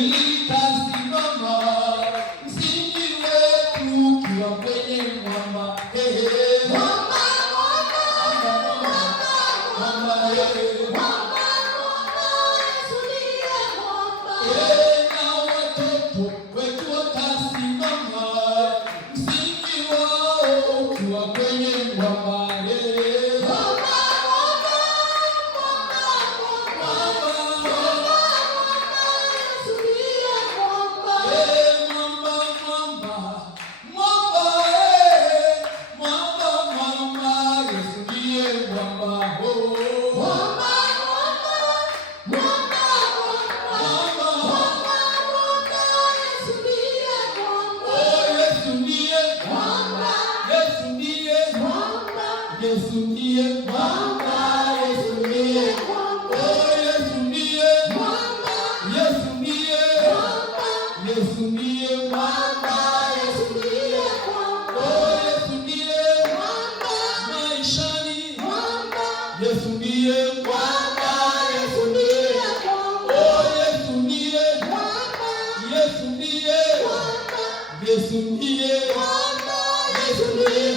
litasimama, msingi wetu ukiwa kwenye mwamba. Mwamba, mwamba, Yesu ndiye mwamba. Na watoto wetu watasimama, msingi wao ukiwa kwenye mwamba. Yesu ndiye mwamba, Yesu ndiye mwamba, Yesu ndiye mwamba, Yesu ndiye mwamba, Yesu ndiye mwamba, Yesu ndiye mwamba, Yesu ndiye mwamba, maishani mwamba, Yesu ndiye mwamba, Yesu ndiye mwamba, Yesu ndiye mwamba, Yesu ndiye mwamba, Yesu ndiye mwamba, Yesu ndiye